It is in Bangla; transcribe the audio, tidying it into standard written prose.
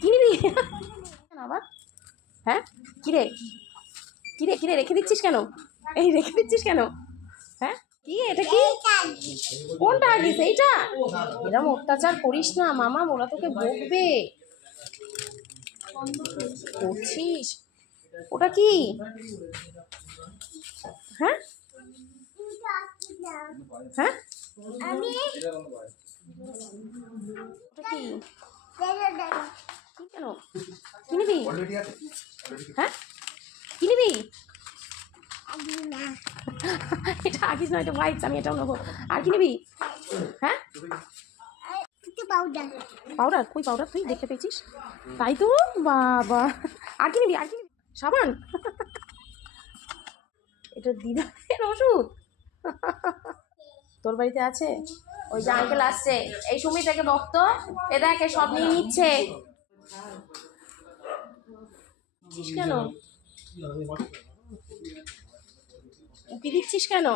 কি নিবি আবার? হ্যাঁ কিরে কিরে কিরে রেখে দিচ্ছিস কেন? এই রেখে দিচ্ছিস কেন? হ্যাঁ কি এটা কি? কোনটা আগে এইটা? এরকম অত্যাচার করিস না মামা, ওরা তোকে বকবে। করছিস ওটা কি? হ্যাঁ হ্যাঁ ওটা কি? কি কেন কি নিবি? হ্যাঁ কি নিবি? এটা আগিস নয়, এটা হোয়াইটস, আমি এটাও নেবো। আর কি নিবি? হ্যাঁ পাউডার? কই পাউডার তুই দেখতে পেয়েছিস? তাই তো বাবা। আর কি নিবি? আর কি নিবি? সাবান? এটা দিদার ওষুধ তোর বাড়িতে আছে? ওই যে আঙ্কেল আসছে, এই সুমি থেকে বক্ত, এ দেখে সব নিয়ে নিচ্ছে। কেন উকি দিচ্ছিস কেন?